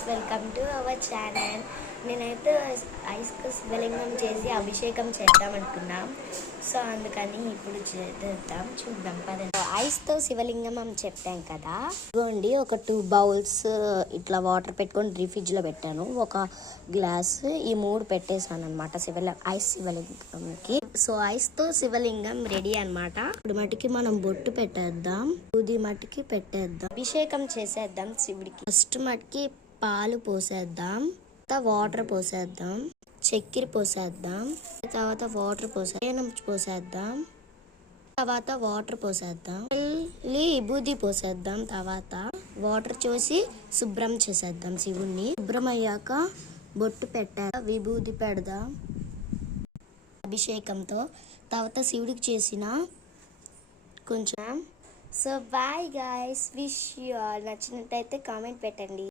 Guys, welcome to our channel. నేనైతే ఐస్కు శివలింగం చేసి అభిషేకం చేద్దాం అనుకున్నాం. సో అందుకని ఇప్పుడు చేద్దాం, చూద్దాం పదండి. ఐస్తో శివలింగం అని చెప్పాం కదా, ఇదిగోండి ఒక 2 బౌల్స్ ఇట్లా వాటర్ పెట్టుకొని ఫ్రిడ్జ్లో పెట్టాను. ఒక గ్లాస్ ఈ 3 పెట్టేసాను అనమాట ఐస్ శివలింగంకి. సో ఐస్తో శివలింగం రెడీ అనమాట. ఇప్పుడు మటుకి మనం బొట్టు పెట్టేద్దాం, పూది మటుకి పెట్టేద్దాం, అభిషేకం చేసేద్దాం శివుడికి. ఫస్ట్ మటుకి పాలు పోసేద్దాం, తర్వాత వాటర్ పోసేద్దాం, చక్కెర పోసేద్దాం, తర్వాత వాటర్ పోసేద్దాం, తర్వాత వాటర్ పోసేద్దాం, మళ్ళీ విభూది పోసేద్దాం, తర్వాత వాటర్ చూసి శుభ్రం చేసేద్దాం శివుణ్ణి. శుభ్రం అయ్యాక బొట్టు విభూది పెడదాం అభిషేకంతో. తర్వాత శివుడికి చేసిన కొంచెం. So bye guys, wish you all. నచ్చినట్టయితే కామెంట్ పెట్టండి.